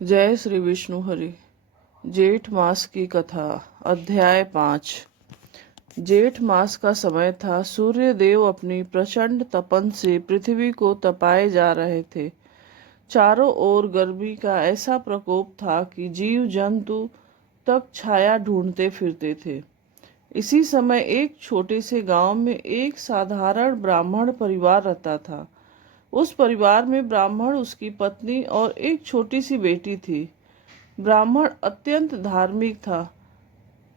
जय श्री विष्णु हरि। जेठ मास की कथा। अध्याय 5। जेठ मास का समय था। सूर्य देव अपनी प्रचंड तपन से पृथ्वी को तपाए जा रहे थे। चारों ओर गर्मी का ऐसा प्रकोप था कि जीव जंतु तक छाया ढूंढते फिरते थे। इसी समय एक छोटे से गांव में एक साधारण ब्राह्मण परिवार रहता था। उस परिवार में ब्राह्मण, उसकी पत्नी और एक छोटी सी बेटी थी। ब्राह्मण अत्यंत धार्मिक था,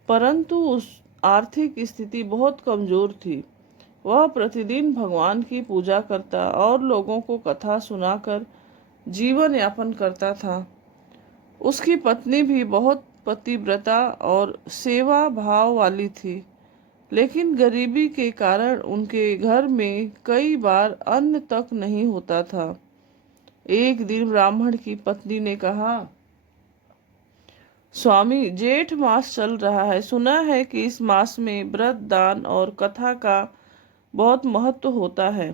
परंतु उस आर्थिक स्थिति बहुत कमजोर थी। वह प्रतिदिन भगवान की पूजा करता और लोगों को कथा सुनाकर जीवन यापन करता था। उसकी पत्नी भी बहुत पतिव्रता और सेवा भाव वाली थी, लेकिन गरीबी के कारण उनके घर में कई बार अन्न तक नहीं होता था। एक दिन ब्राह्मण की पत्नी ने कहा, स्वामी, जेठ मास चल रहा है। सुना है कि इस मास में व्रत, दान और कथा का बहुत महत्व होता है।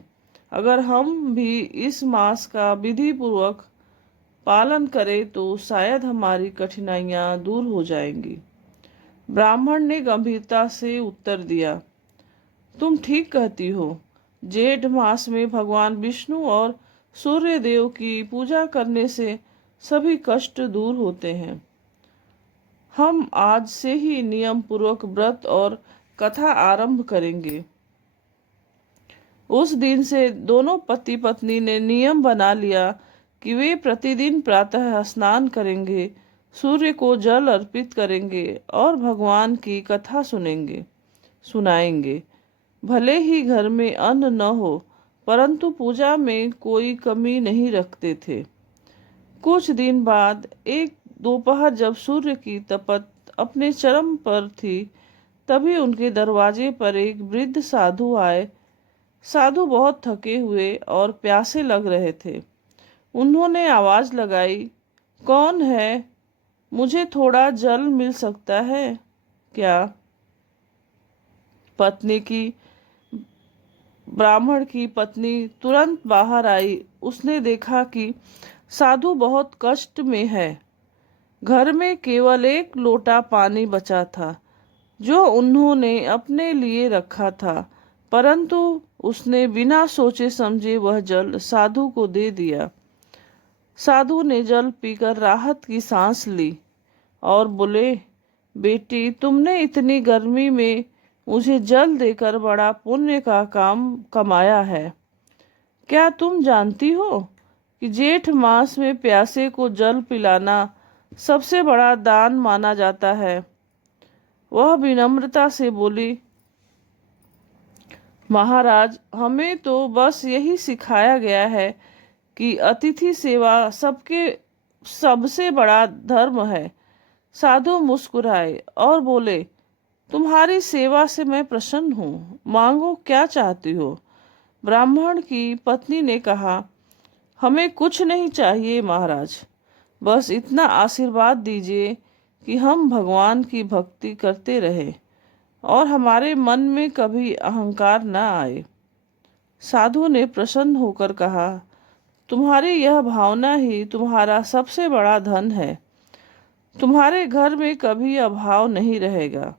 अगर हम भी इस मास का विधि पूर्वक पालन करें तो शायद हमारी कठिनाइयां दूर हो जाएंगी। ब्राह्मण ने गंभीरता से उत्तर दिया, तुम ठीक कहती हो। जेठ मास में भगवान विष्णु और सूर्य देव की पूजा करने से सभी कष्ट दूर होते हैं। हम आज से ही नियम पूर्वक व्रत और कथा आरंभ करेंगे। उस दिन से दोनों पति पत्नी ने नियम बना लिया कि वे प्रतिदिन प्रातः स्नान करेंगे, सूर्य को जल अर्पित करेंगे और भगवान की कथा सुनाएंगे। भले ही घर में अन्न न हो, परंतु पूजा में कोई कमी नहीं रखते थे। कुछ दिन बाद एक दोपहर जब सूर्य की तपत अपने चरम पर थी, तभी उनके दरवाजे पर एक वृद्ध साधु आए। साधु बहुत थके हुए और प्यासे लग रहे थे। उन्होंने आवाज लगाई, कौन है? मुझे थोड़ा जल मिल सकता है क्या? पत्नी की ब्राह्मण की पत्नी तुरंत बाहर आई। उसने देखा कि साधु बहुत कष्ट में है। घर में केवल एक लोटा पानी बचा था, जो उन्होंने अपने लिए रखा था, परंतु उसने बिना सोचे समझे वह जल साधु को दे दिया। साधु ने जल पीकर राहत की सांस ली और बोले, बेटी, तुमने इतनी गर्मी में मुझे जल देकर बड़ा पुण्य का काम कमाया है। क्या तुम जानती हो कि जेठ मास में प्यासे को जल पिलाना सबसे बड़ा दान माना जाता है? वह विनम्रता से बोली, महाराज, हमें तो बस यही सिखाया गया है कि अतिथि सेवा सबसे बड़ा धर्म है। साधु मुस्कुराए और बोले, तुम्हारी सेवा से मैं प्रसन्न हूँ। मांगो, क्या चाहती हो? ब्राह्मण की पत्नी ने कहा, हमें कुछ नहीं चाहिए महाराज, बस इतना आशीर्वाद दीजिए कि हम भगवान की भक्ति करते रहे और हमारे मन में कभी अहंकार न आए। साधु ने प्रसन्न होकर कहा, तुम्हारी यह भावना ही तुम्हारा सबसे बड़ा धन है। तुम्हारे घर में कभी अभाव नहीं रहेगा।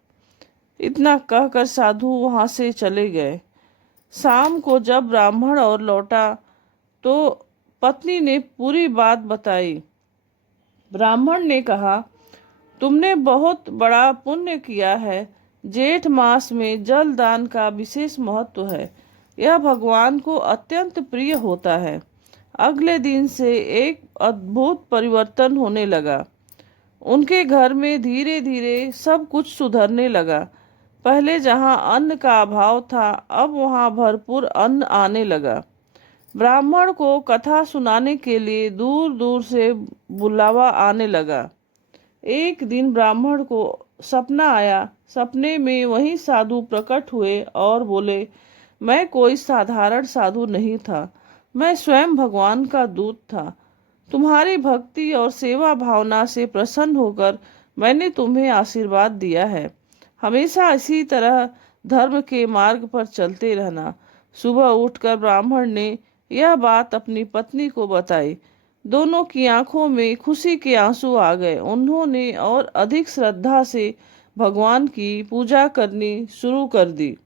इतना कहकर साधु वहां से चले गए। शाम को जब ब्राह्मण और लौटा तो पत्नी ने पूरी बात बताई। ब्राह्मण ने कहा, तुमने बहुत बड़ा पुण्य किया है। जेठ मास में जल दान का विशेष महत्व है। यह भगवान को अत्यंत प्रिय होता है। अगले दिन से एक अद्भुत परिवर्तन होने लगा। उनके घर में धीरे धीरे सब कुछ सुधरने लगा। पहले जहाँ अन्न का अभाव था, अब वहाँ भरपूर अन्न आने लगा। ब्राह्मण को कथा सुनाने के लिए दूर दूर से बुलावा आने लगा। एक दिन ब्राह्मण को सपना आया। सपने में वही साधु प्रकट हुए और बोले, मैं कोई साधारण साधु नहीं था, मैं स्वयं भगवान का दूत था। तुम्हारी भक्ति और सेवा भावना से प्रसन्न होकर मैंने तुम्हें आशीर्वाद दिया है। हमेशा इसी तरह धर्म के मार्ग पर चलते रहना। सुबह उठकर ब्राह्मण ने यह बात अपनी पत्नी को बताई। दोनों की आंखों में खुशी के आंसू आ गए। उन्होंने और अधिक श्रद्धा से भगवान की पूजा करनी शुरू कर दी।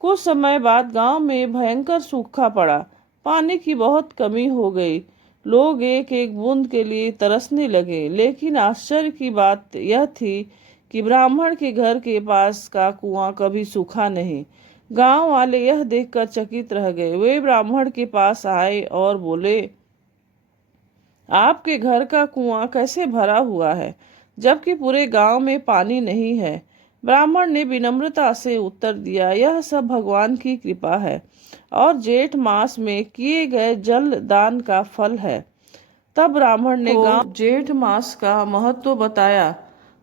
कुछ समय बाद गांव में भयंकर सूखा पड़ा। पानी की बहुत कमी हो गई। लोग एक एक बूंद के लिए तरसने लगे। लेकिन आश्चर्य की बात यह थी कि ब्राह्मण के घर के पास का कुआं कभी सूखा नहीं। गांव वाले यह देखकर चकित रह गए। वे ब्राह्मण के पास आए और बोले, आपके घर का कुआं कैसे भरा हुआ है, जबकि पूरे गांव में पानी नहीं है? ब्राह्मण ने विनम्रता से उत्तर दिया, यह सब भगवान की कृपा है और जेठ मास में किए गए जल दान का फल है। तब ब्राह्मण ने गांव जेठ मास का महत्व बताया।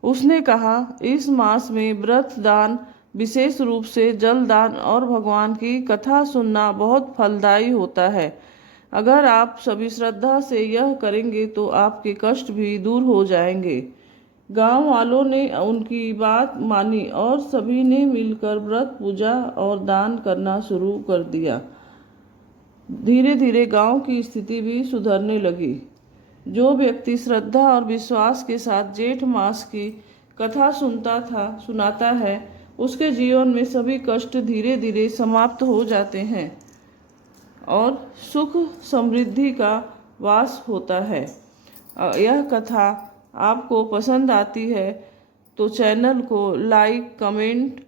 उसने कहा, इस मास में व्रत दान, विशेष रूप से जल दान और भगवान की कथा सुनना बहुत फलदायी होता है। अगर आप सभी श्रद्धा से यह करेंगे तो आपके कष्ट भी दूर हो जाएंगे। गांव वालों ने उनकी बात मानी और सभी ने मिलकर व्रत, पूजा और दान करना शुरू कर दिया। धीरे धीरे गांव की स्थिति भी सुधरने लगी। जो व्यक्ति श्रद्धा और विश्वास के साथ जेठ मास की कथा सुनाता है, उसके जीवन में सभी कष्ट धीरे धीरे समाप्त हो जाते हैं और सुख समृद्धि का वास होता है। यह कथा आपको पसंद आती है तो चैनल को लाइक, कमेंट